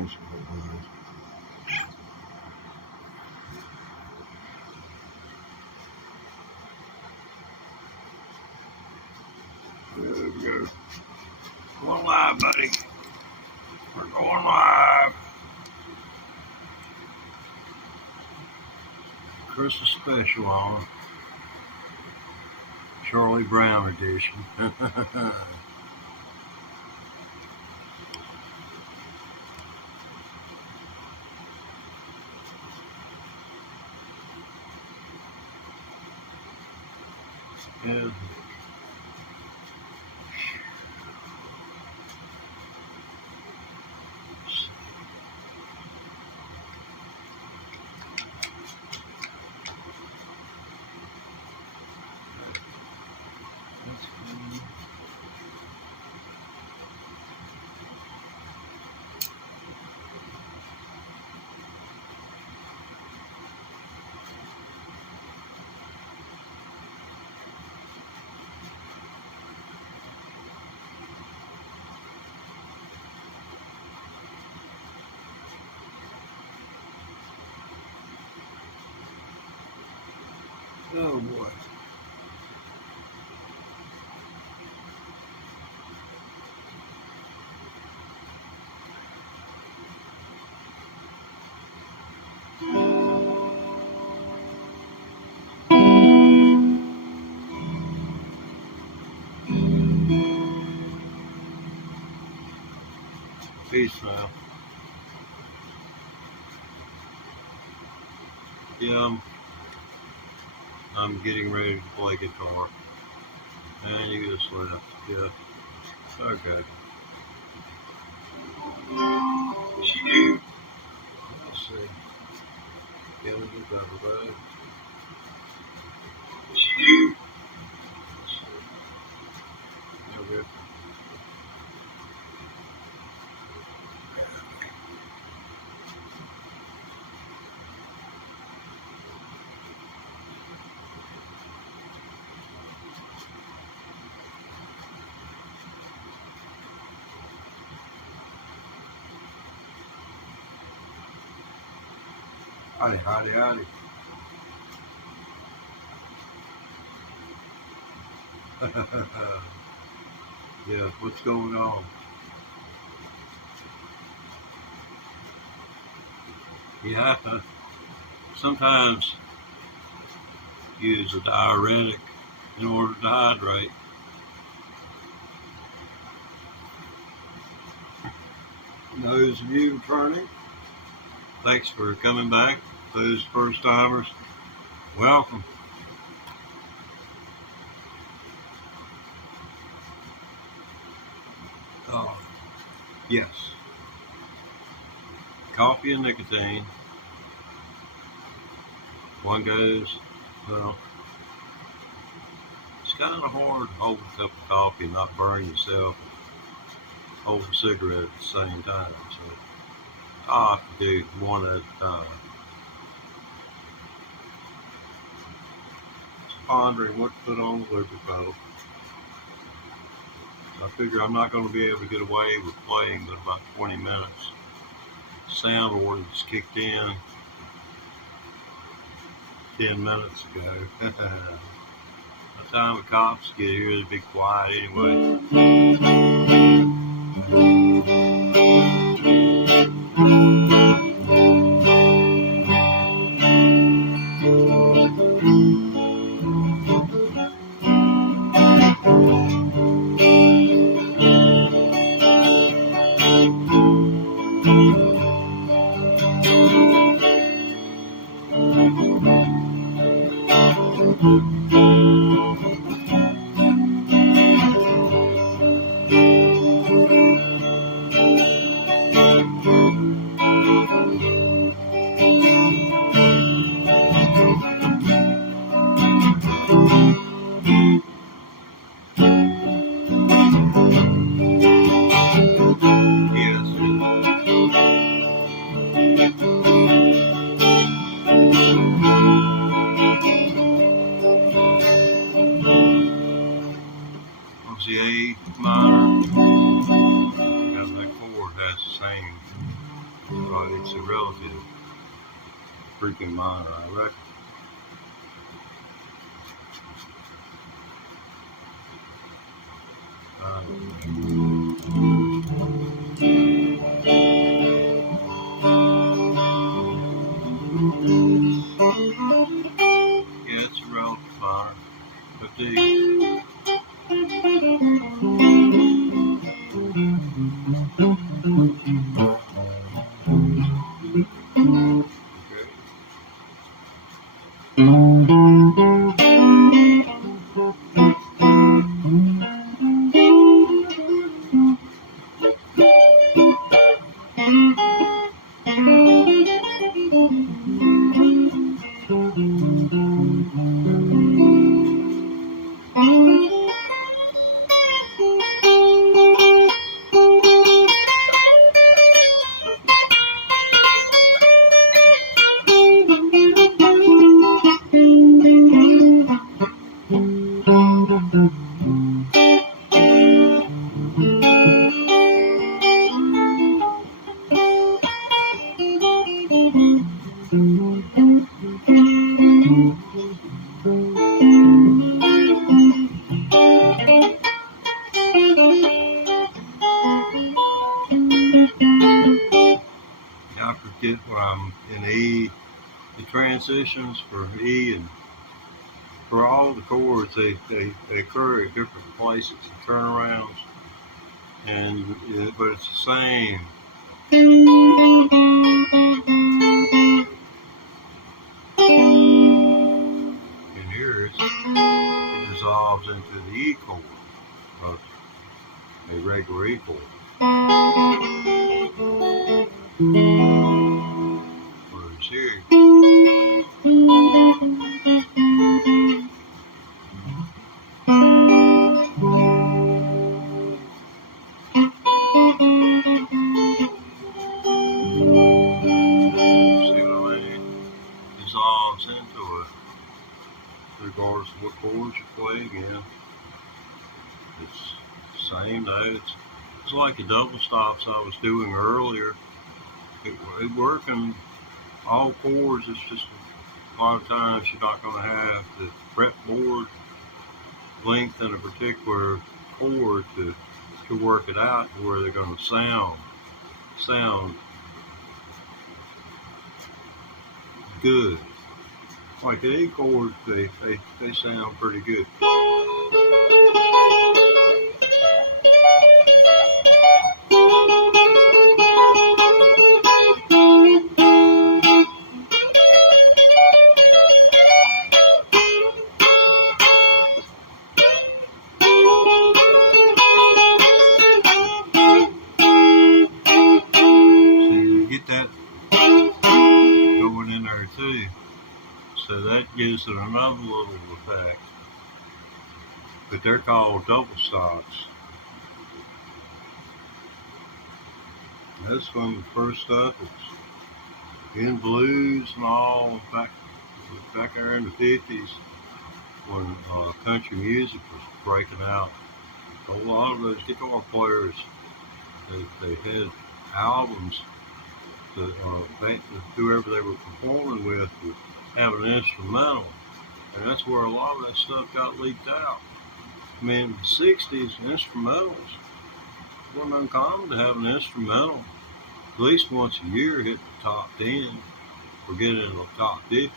There we go. Going live, buddy. We're going live. Christmas special on Charlie Brown edition. Yeah. Oh boy. Peace now. Yeah, I'm getting ready to play guitar. And you just left. Yeah. Okay. She do. Let's see. Get into the cover, bud. She do. Let's see. There we go. Howdy, howdy, howdy. Yeah, what's going on? Yeah, sometimes use a diuretic in order to hydrate. Those of you returning, thanks for coming back. Those first timers, welcome. Yes, coffee and nicotine. One goes, well, it's kind of hard to hold a cup of coffee and not burn yourself, hold a cigarette at the same time. So I have to do one at a time. Just pondering what to put on the looper pedal. I figure I'm not going to be able to get away with playing but about 20 minutes. Sound ordinance kicked in 10 minutes ago. By the time the cops get here, it'll be quiet anyway. The A minor, because that chord has the same It's a relative freaking minor, I reckon. Yeah, it's a relative minor. But the I forget where I'm in E. The transitions for E and for all the chords, they occur at different places and turnarounds, but it's the same. And here it dissolves into the E chord, a regular E chord. Whereas here, see what I mean? Dissolves into it, regardless of what chords you play again. It's the same notes. It's like the double stops I was doing earlier. It working all chords. It's just a lot of times you're not going to have the fretboard length in a particular chord to work it out to where they're going to sound good. Like the E chords, they sound pretty good. Going in there too, so that gives it another little effect. But they're called double stops. That's one of the first stuff. It's in blues and all back there in the 50s when country music was breaking out. A lot of those guitar players, they had albums that whoever they were performing with would have an instrumental, and that's where a lot of that stuff got leaked out. I mean, in the 60s, instrumentals wasn't uncommon to have an instrumental at least once a year hit the top 10 or get into the top 50.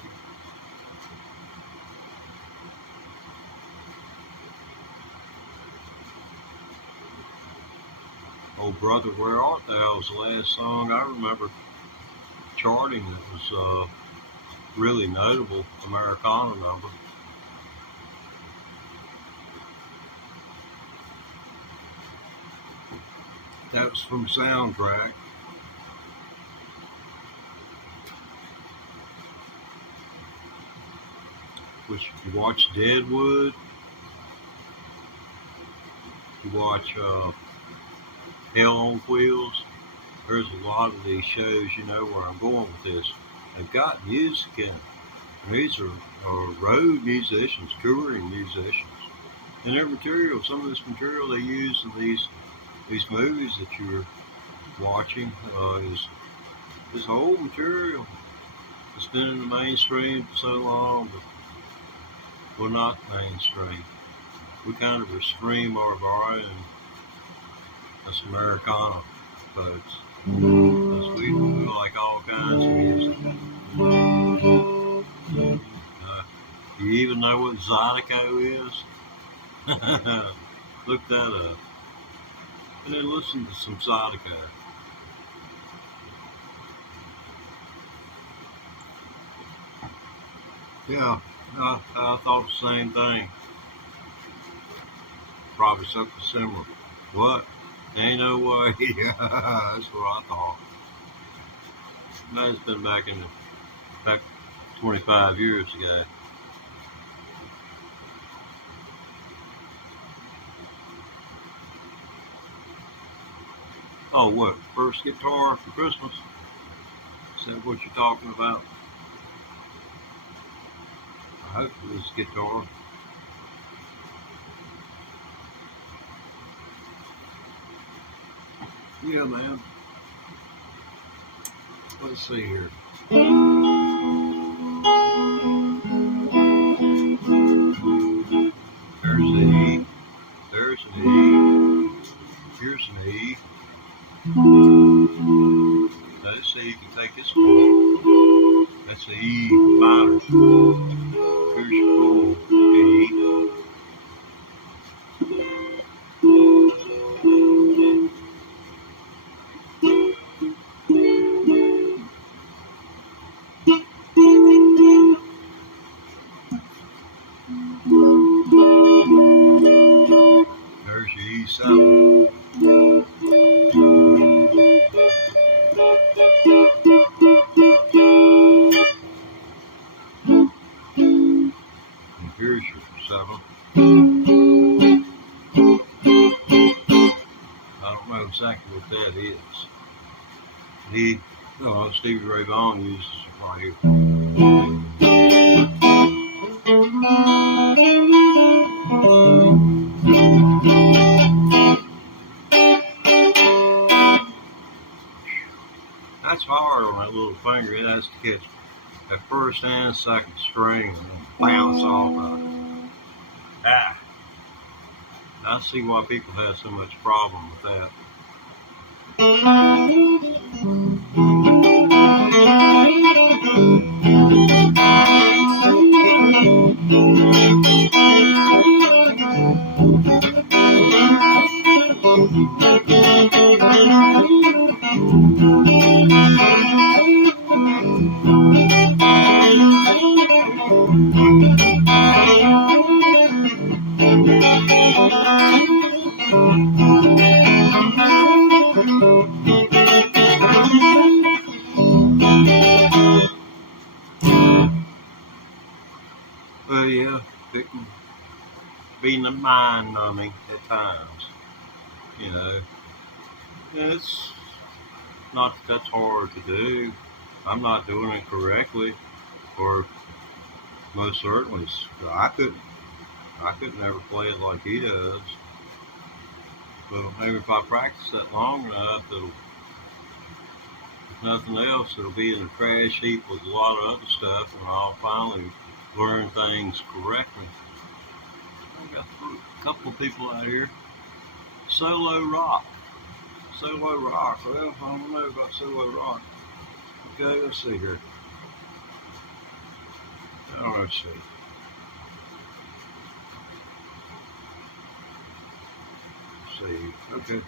Oh Brother, Where Art Thou was the last song I remember charting that was really notable Americana number. That was from Soundtrack. Which you watch Deadwood, you watch Hell on Wheels. There's a lot of these shows, you know where I'm going with this. They've got music in it. And these are road musicians, touring musicians. And their material, some of this material they use in these movies that you're watching is This old material has been in the mainstream for so long, but we're not mainstream. We kind of are stream of our own. That's Americana, folks. Because we like all kinds of music. Do you even know what Zydeco is? Look that up. And then listen to some Zydeco. Yeah, I thought the same thing. Probably something similar. What? Ain't no way. That's what I thought. That's been back 25 years ago. Oh, what? First guitar for Christmas? Is that what you're talking about? I hope it was guitar. Yeah, man. Let's see here. There's an E. There's an E. Here's an E. Notice that you can take this chord. That's an E minor. Here's your full E. There's your E7. Here's your 7. I don't know exactly what that is. Stevie Ray Vaughan uses it right here. That's hard on that little finger. It has to catch that first and second string and then bounce off of it. I see why people have so much problem with that. Well, yeah, it can be mind numbing at times. You know, it's not that that's hard to do. I'm not doing it correctly, or most certainly I couldn't ever play it like he does. But maybe if I practice that long enough, if nothing else, it'll be in a trash heap with a lot of other stuff, and I'll finally learn things correctly. I got a couple of people out here. Solo rock. Well, I don't know about solo rock. Okay, let's see here. Let's see. Okay.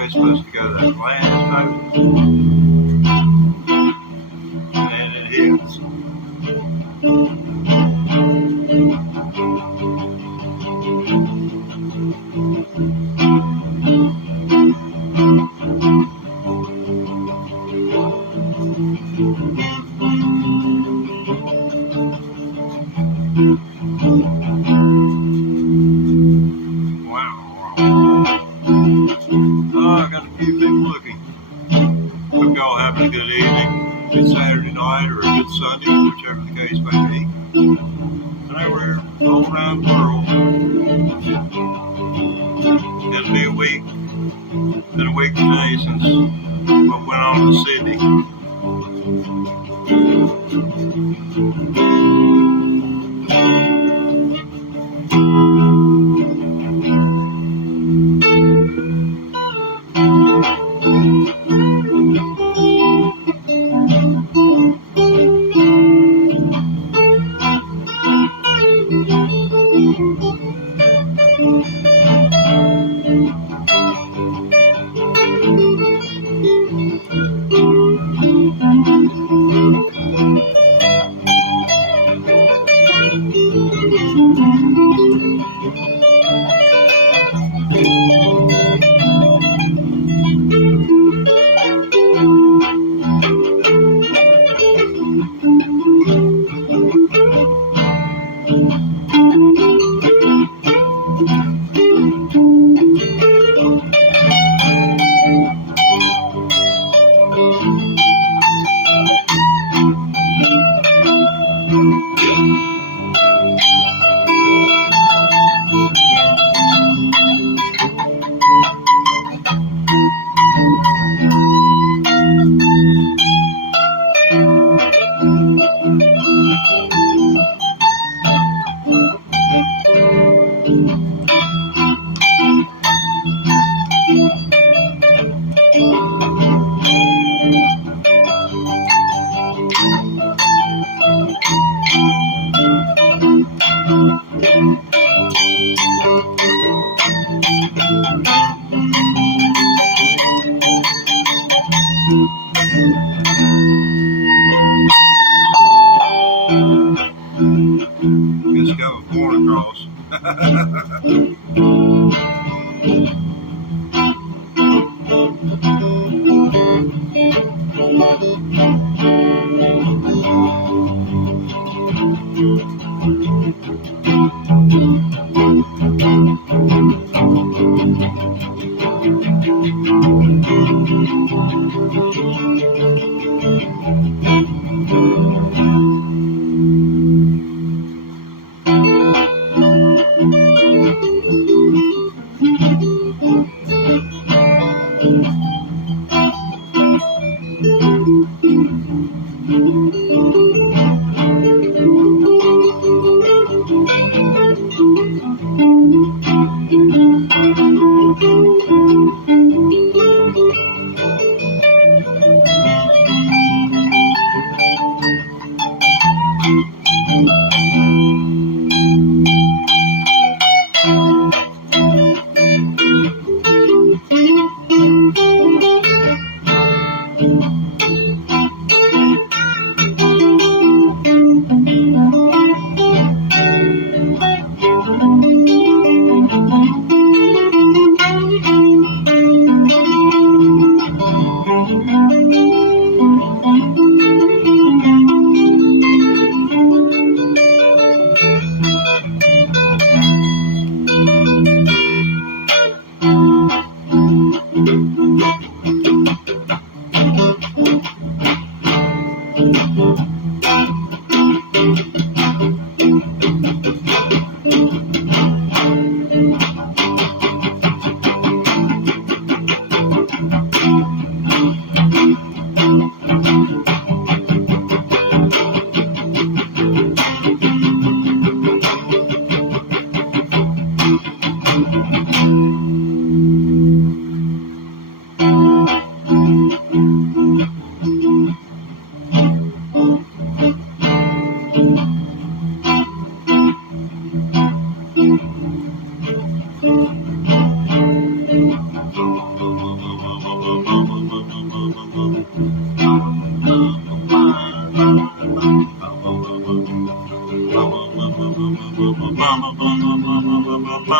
we're supposed to go to that last station, and it hits. Wow. Oh, I got a few people looking. Hope y'all having a good evening, good Saturday night, or a good Sunday, whichever the case may be. And we're all around the world. It'll be a week. Been a week today since what went on in Sydney. Just got a point across.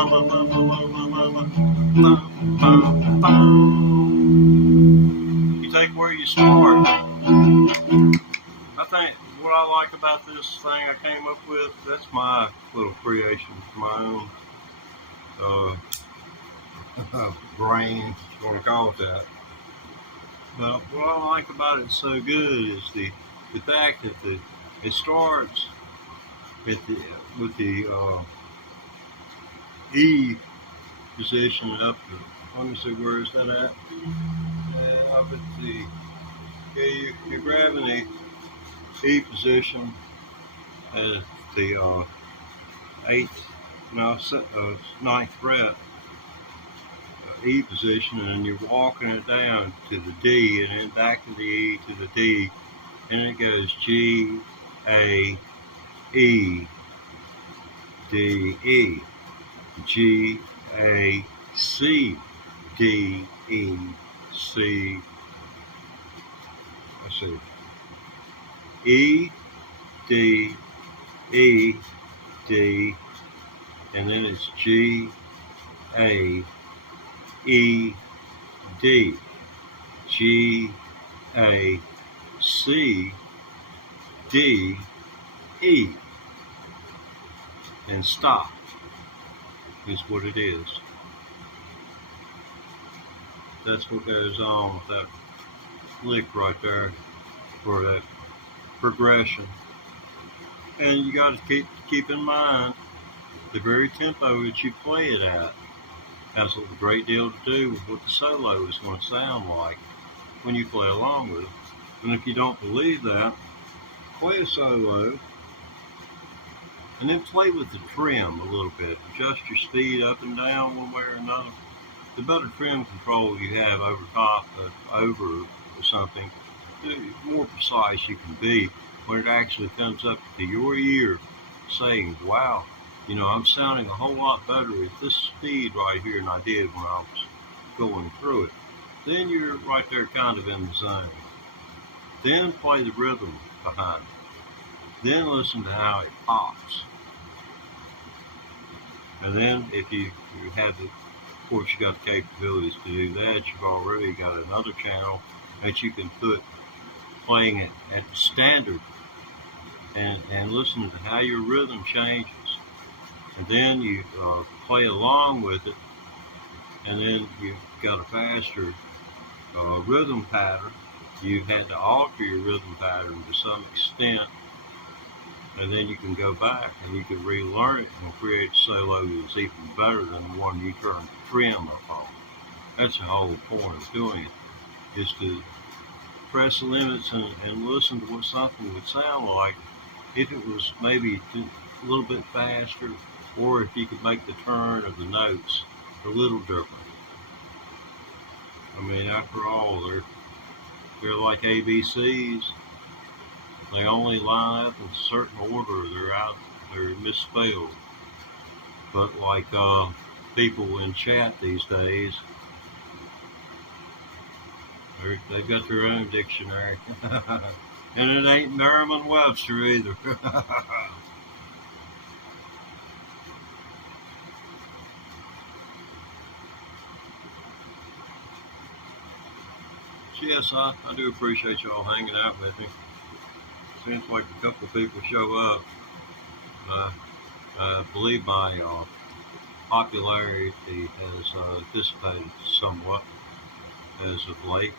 You take where you start. I think what I like about this thing I came up with, that's my little creation, my own brain, if you want to call it that. But what I like about it so good is the fact that it starts with the E position up to, let me see, where is that at? And up at the, yeah, you're grabbing the E position at the ninth fret, E position, and you're walking it down to the D, and then back to the E to the D, and it goes G, A, E, D, E, G, A, C, D, E, C, let's see, E, D, E, D, and then it's G, A, E, D, G, A, C, D, E, and stop is what it is. That's what goes on with that lick right there for that progression. And you got to keep in mind the very tempo that you play it at has a great deal to do with what the solo is going to sound like when you play along with it. And if you don't believe that, play a solo and then play with the trim a little bit. Adjust your speed up and down one way or another. The better trim control you have over top over something, the more precise you can be when it actually comes up to your ear saying, wow, you know, I'm sounding a whole lot better at this speed right here than I did when I was going through it. Then you're right there kind of in the zone. Then play the rhythm behind it. Then listen to how it pops. And then if you have the, of course you got the capabilities to do that, you've already got another channel that you can put playing it at the standard and listen to how your rhythm changes. And then you play along with it, and then you've got a faster rhythm pattern. You've had to alter your rhythm pattern to some extent, and then you can go back and you can relearn it and create a solo that's even better than the one you turn the trim up on. That's the whole point of doing it, is to press the limits and listen to what something would sound like if it was maybe a little bit faster, or if you could make the turn of the notes a little different. I mean, after all, they're like ABCs. They only line up in a certain order. They're misspelled. But like people in chat these days, they've got their own dictionary. And it ain't Merriam-Webster either. Yes, I do appreciate y'all hanging out with me. Seems like a couple of people show up. I believe my popularity has dissipated somewhat as of late,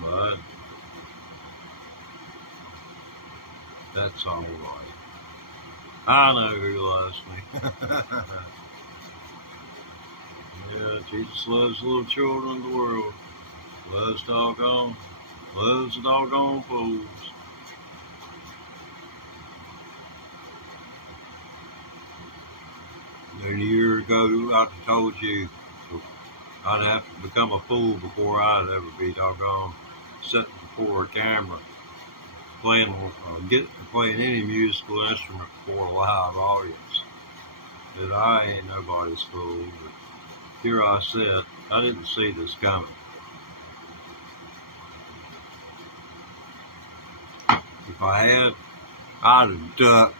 but that's all right. I know who loves me. Yeah, Jesus loves the little children of the world. Loves the doggone fools. And a year ago, I'd have told you I'd have to become a fool before I'd ever be doggone sitting before a camera playing any musical instrument before a live audience. That I ain't nobody's fool. But here I sit. I didn't see this coming. If I had, I'd have ducked.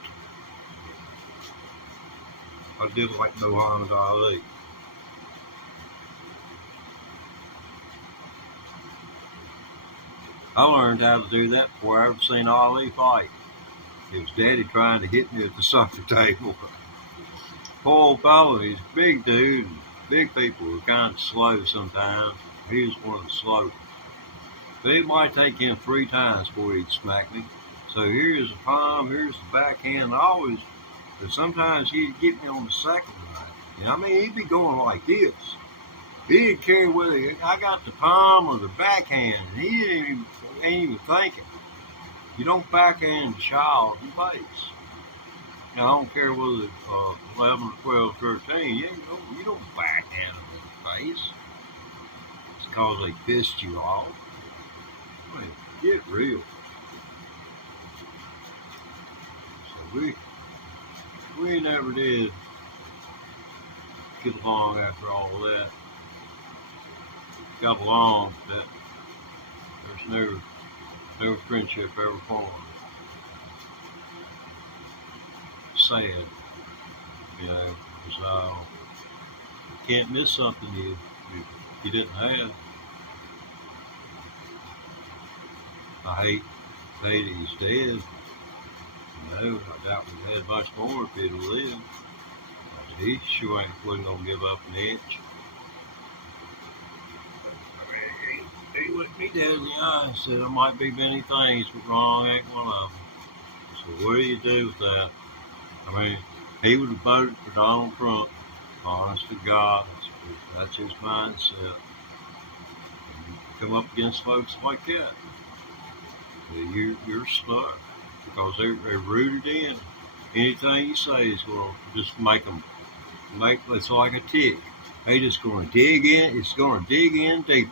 I did like Muhammad Ali. I learned how to do that before I ever seen Ali fight. It was Daddy trying to hit me at the supper table. Poor old fellow, he's a big dude. Big people are kind of slow sometimes. He was one of the slow. But it might take him 3 times before he'd smack me. So here's the palm, here's the backhand. But sometimes he'd get me on the second one. And I mean, he'd be going like this. He didn't care whether I got the palm or the backhand, and he ain't even thinking. You don't backhand a child in the face. Now, I don't care whether it's 11 or 12, 13. You don't backhand them in the face. It's because they pissed you off. I mean, get real. So we never did get along after all of that. Got along, that there's no friendship ever formed. Sad, you know, because you can't miss something you didn't have. I hate that he's dead. You know, I doubt we had much more if he'd have lived. He sure wasn't gonna give up an inch. He looked me dead in the eye and said, "I might be many things, but wrong ain't one of them." So what do you do with that? I mean, he would have voted for Donald Trump. Honest to God, that's his mindset. You come up against folks like that, you're stuck because they're rooted in. Anything you say is going to just make it's like a tick. They just going to dig in. It's going to dig in deeper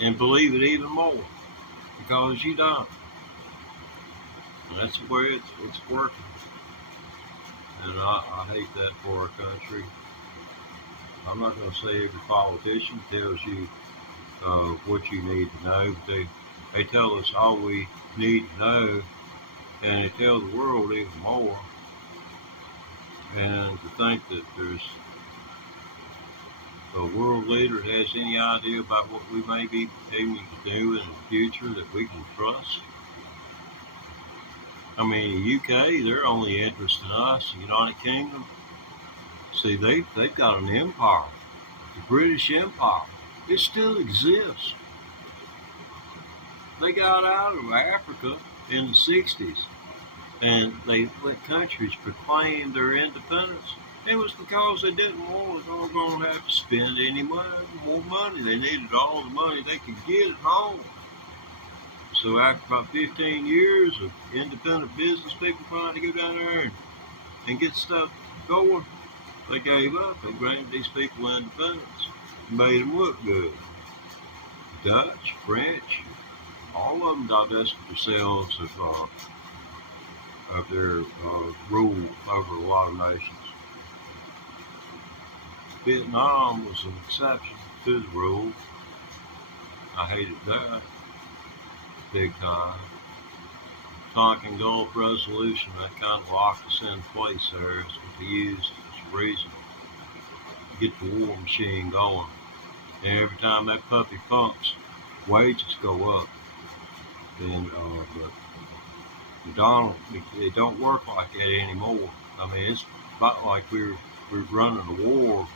and believe it even more because you don't. And that's the way it's working. And I hate that for our country. I'm not going to say every politician tells you what you need to know, but they tell us all we need to know, and they tell the world even more. And to think that there's a world leader that has any idea about what we may be able to do in the future that we can trust. I mean, the UK, they're only interested in us, the United Kingdom. See, they've got an empire, the British Empire. It still exists. They got out of Africa in the 60s, and they let countries proclaim their independence. It was because they didn't want to going to have to spend any more money. They needed all the money they could get at home. So after about 15 years of independent business people trying to go down there and get stuff going, they gave up. They granted these people independence and made them look good. Dutch, French, all of them divested themselves of their rule over a lot of nations. Vietnam was an exception to the rule. I hated that big time. Tonkin Gulf Resolution, that kind of locked us in place there, is what they used as a reason to get the war machine going. And every time that puppy pumps, wages go up. And but Donald, it don't work like that anymore. I mean, it's about like we're running a war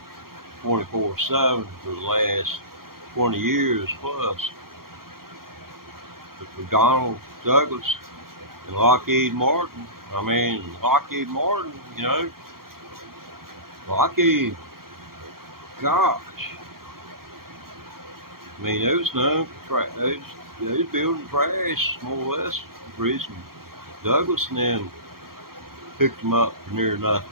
24/7 for the last 20 years plus. But for Donald Douglas and Lockheed Martin, Lockheed, gosh. I mean, they was known for they was building trash, more or less, the reason Douglas and them picked them up for near nothing.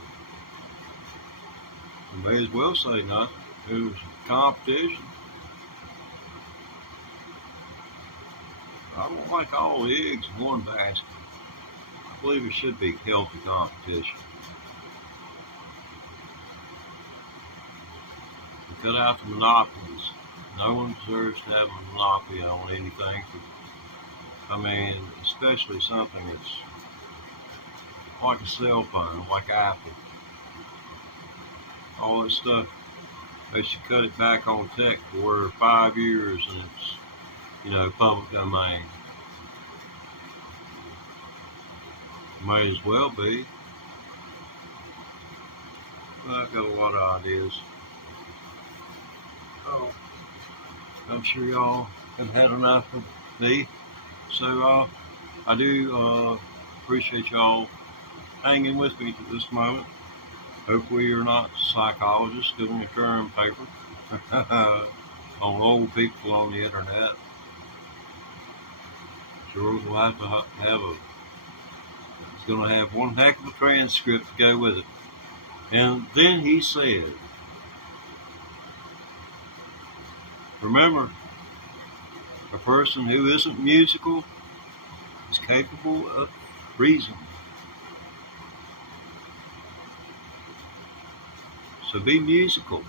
You may as well say nothing. It was competition. I don't like all the eggs in one basket. I believe it should be healthy competition. And cut out the monopolies. No one deserves to have a monopoly on anything. I mean, especially something that's like a cell phone, like Apple. all that stuff. They should cut it back on tech for 5 years and it's, public domain. May as well be. Well, I've got a lot of ideas. Oh, I'm sure y'all have had enough of me. So I do appreciate y'all hanging with me to this moment. Hopefully you're not psychologists doing a term paper on old people on the internet. Sure, we'll have to have it's going to have one heck of a transcript to go with it. And then he said, remember, a person who isn't musical is capable of reason. So be musical.